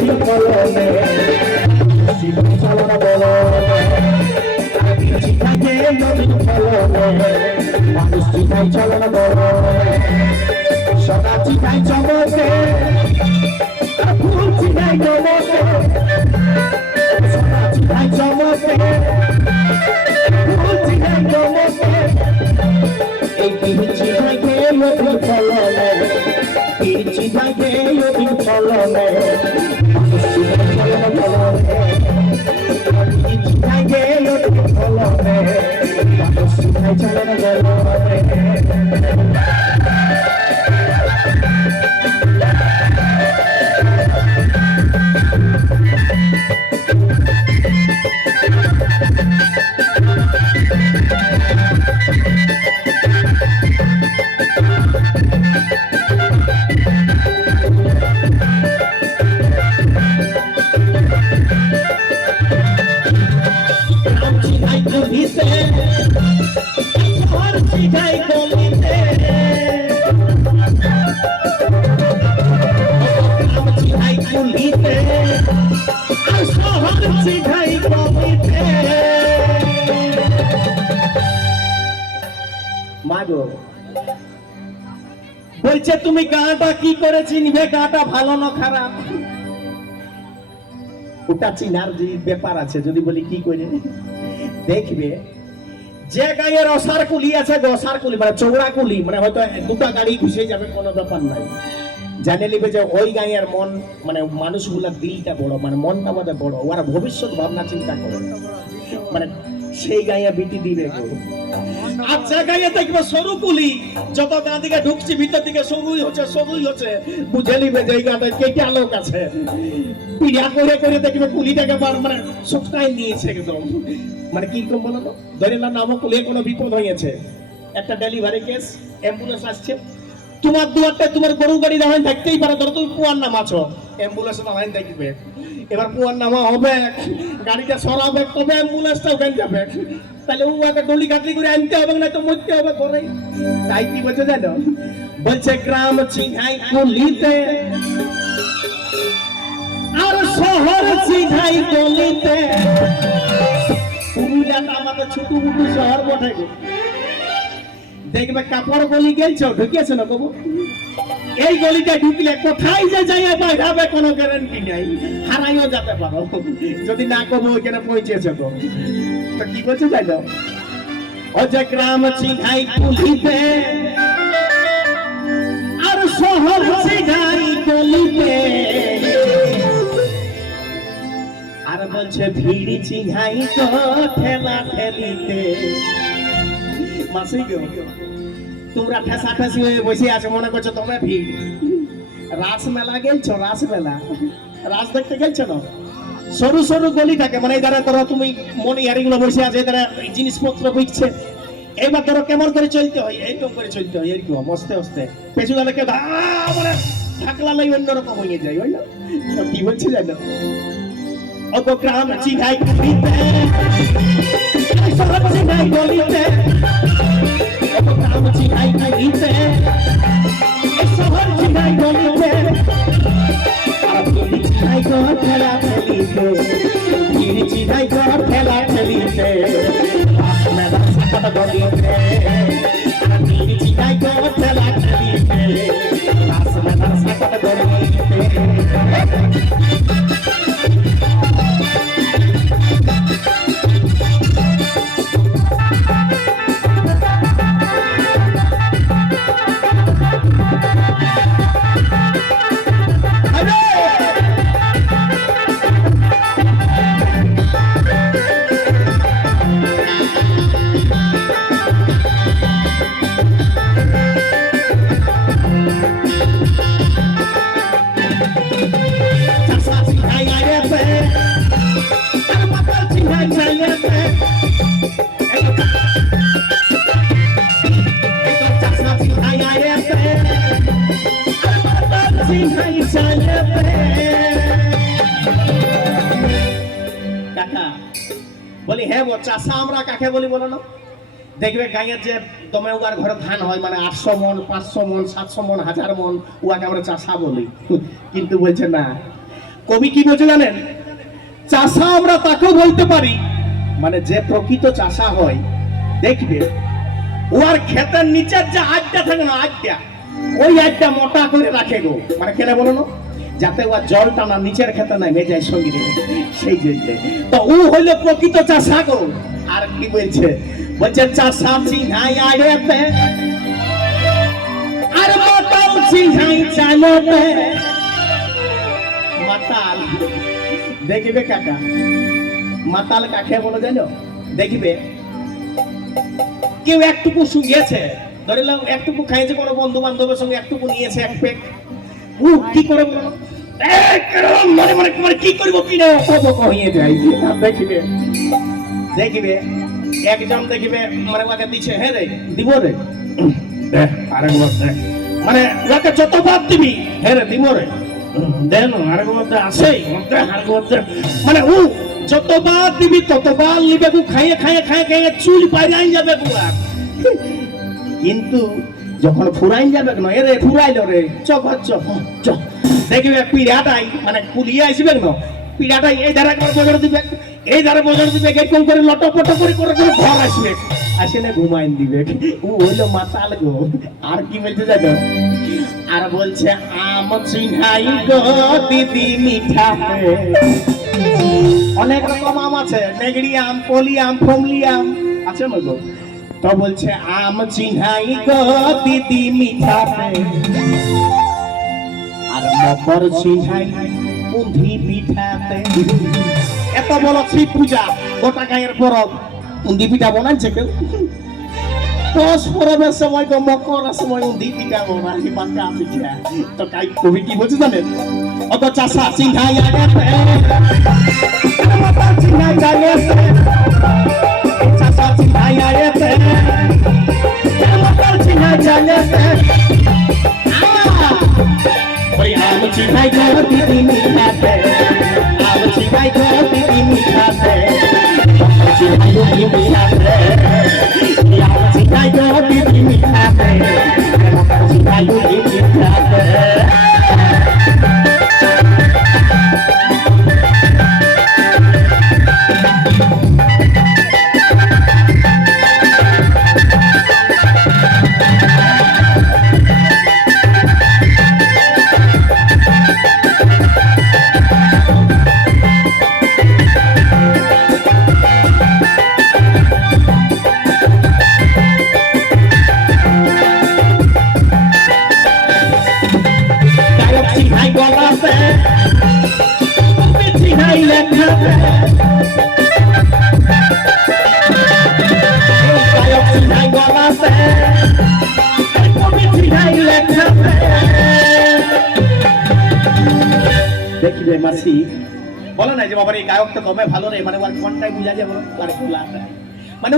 নদীর ফলনে চিনাই চালানো বলনে থাকে নদীর ফলনে মানুষ চিনাই চালানো বলনে সদা চিনাই চমকে ফুল চিনাই চমকে সদা চিনাই চমকে ফুল চিনাই চমকে এই চিনাই গে নদীর ফলনে চিনাই গে নদীর ফলনে মানুষ চিনাই চালানো বলনে চিনাই গে নদীর ফলনে মানুষ চিনাই চালানো বলনে বলছে তুমি গাটা কি করে চিনবে গাটা ভালো না খারাপ ওটা চিনার যে ব্যাপার আছে যদি বলি কি করে দেখবে যে গায়ের অসার কুলি আছে অসার কুলি মানে চৌড়া কুলি মানে হয়তো দুটা গাড়ি ঘুষে যাবে কোনো ব্যাপার নাই জানে নিবে যে ওই গায়ের মন মানে মানুষগুলার দিলটা বড় মানে মনটা আমাদের বড় ওরা ভবিষ্যৎ ভাবনা চিন্তা করে মানে সেই গায়ে বিটি দিবে আর যে গায়ে দেখবে সরু কুলি যত গা দিকে ঢুকছি ভিতর দিকে সবুই হচ্ছে বুঝে নিবে যে এই গাটা কেটে লোক আছে পিড়া করে করে দেখবে কুলিটাকে মানে সবটাই নিয়েছে একদম মানে কি রকম বলো তো ধরে না নামক কুলে কোনো বিপদ হয়েছে একটা ডেলিভারি কেস অ্যাম্বুলেন্স আসছে তোমার দুয়ারটায় তোমার গরু গাড়ি দাঁড়ায় থাকতেই পারে ধরো তুমি পুয়ার নাম আছো অ্যাম্বুলেন্সে দাঁড়ায় দেখবে এবার পুয়ার নামা হবে গাড়িটা সরাবে তবে অ্যাম্বুলেন্সটা ওখানে যাবে তাহলে ও আগে ডলি কাটলি করে আনতে হবে না তো মরতে হবে করে তাই কি বলছে জানো বলছে গ্রাম চিনাই কুলিতে আর শহর চিনাই গলিতে পুরুলিয়াটা আমাদের ছোট মোটো শহর বটে দেখবে কাপড় গলি গেলছো ঢুকিয়েছে না বাবু এই গলিটা ঢুকলে কোথায় যে যাই বাইরে কোনো গ্যারান্টি নাই হারাইও যেতে পারো যদি না কবো ওইখানে পৌঁছেছে তো কি বলছে যাই না ও যে গ্রাম চিনাই কুলিতে আর শহর চিনাই গলিতে আর বলছে ভিড় চিনাই তো ঠেলা ঠেলিতে মাসি গো তোমরা ঠেসা ঠেসি হয়ে বসে আছো মনে করছো তোমরা ভিড় রাস মেলা গেলছো রাস মেলা রাস দেখতে গেলছো না সরু সরু গলি থাকে মানে এই দ্বারা ধরো তুমি মনে ইয়ারিগুলো বসে আছে দ্বারা জিনিসপত্র বিকছে এইবার ধরো কেমন করে চলতে হয় এইরকম করে চলতে হয় এরকম মস্তে মস্তে পেছু দালে কে মানে থাকলা লাই অন্যরকম হয়ে যায় হয় না কি বলছে জানো অত গ্রাম চিনাই কুলিতে শহর চিনাই গলিতে অত গ্রাম চিনাই কুলিতে শহর চিনাই গলিতে আর ভিড় চিনাই গো ঠেলা ঠেলিতে ভিড় চিনাই গো ঠেলা ঠেলিতে মেলা সাপট গলিতে আর ভিড় চিনাই গো ঠেলা ঠেলিতে মেলা সাপট গলিতে বলি হ্যাঁ চাষা আমরা কাকে বলি বলো না দেখবে গাঁয়ের যে দমে উগার ঘরে ধান হয় মানে 800 মন 500 মন 700 মন 1000 মন উয়াকে আমরা চাষা বলি কিন্তু বলছে না কবি কি বলছে জানেন? চাষা আমরা তাকেও বলতে পারি, মানে যে প্রকৃত চাষা হয়, দেখবে ওর ক্ষেতের নিচের যে আড্ডা থাকে না, আড্ডা, ওই আড্ডা মোটা করে রাখে গো, মানে কেন বলো না, যাতে ওর জল টানা নিচের খেতে নাই ভেজায় সঙ্গী রে, সেই জন্য তো ও হইলো প্রকৃত চাষা গো। আর কি বলছে? বলছে চাষা চিন্হাই আড়েতে আর মাতাল চিন্হাই চালতে। মাতাল দেখবে কাকা, মাতাল কাকে বলো জানো? দেখবে কেউ একটুকু শুকিয়েছে, ধরে নাও একটুকু খাইছে কোনো বন্ধু বান্ধবের সঙ্গে, একটুকু নিয়েছে এক পেক, ও কি করে বলো, মনে মনে মানে কি করবো কি না হয়ে যায়। দেখবে দেখবে একজন দেখবে মানে ওকে দিচ্ছে, হ্যাঁ রে দিব রে, আরেকবার দেখ, মানে ওকে যতবার দিবি হ্যাঁ রে দিব রে, দেন আরেকবার আসে, মানে ও যতবার দিবি ততবার নিবে, খাইয়ে খাইয়ে খাইয়ে খাইয়ে চুল বাইরে যাবে। কিন্তু যখন ফুরাইন যাবে না, এরে ফুরাইলো রে, চক চ দেখবে পিড়াটাই মানে কুলিয়ে আসবে না, পিড়াটাই এই ধারে একবার বজর দিবে, এই ধারে বজর দিবে, এরকম করে লটপট করে করে ঘর আসবে, আসে না ঘুমাইন দিবে। ও হইলো মাতাল গো। আর কি বলতে জানো? আর বলছে আম চিন্হাই গো দিদি মিঠা। অনেক রকম আম আছে, নেগড়ি আম, পলি আম, ফমলি আম আছে না গো। তো বলছে আম চিন্হাই গো দিদি মিঠাতে আর মকর চিন্হাই বুন্ধি পিঠাতে। এত বড় শিব পূজা, গোটা গায়ের পরব, বুন্ধি পিঠা বানাচ্ছে কেউ? পৌষ পরবের সময় তো মকরের সময় বুন্ধি পিঠা বানাই, পাকা পিঠা। তো কাই কবি কি বলছে জানেন? অত চাষা চিন্হাই আগে মকর চিন্হাই জানে চাষা চিন্হাই আগে মকর চিন্হাই জানে আম চিন্হাই গো দিদি মিঠাতে, আম চিন্হাই গো দিদি মিঠাতে, চিন্হাই গো দিদি মিঠাতে, আম চিন্হাই গো দিদি মিঠাতে, চিন্হাই গো দিদি মিঠাতে। দেখবে মাসি বলো না যে বাবার এই গায়ক তো কমে ভালো রে, মানে ওর ঘন্টায় বুঝা যায়, বলো মানে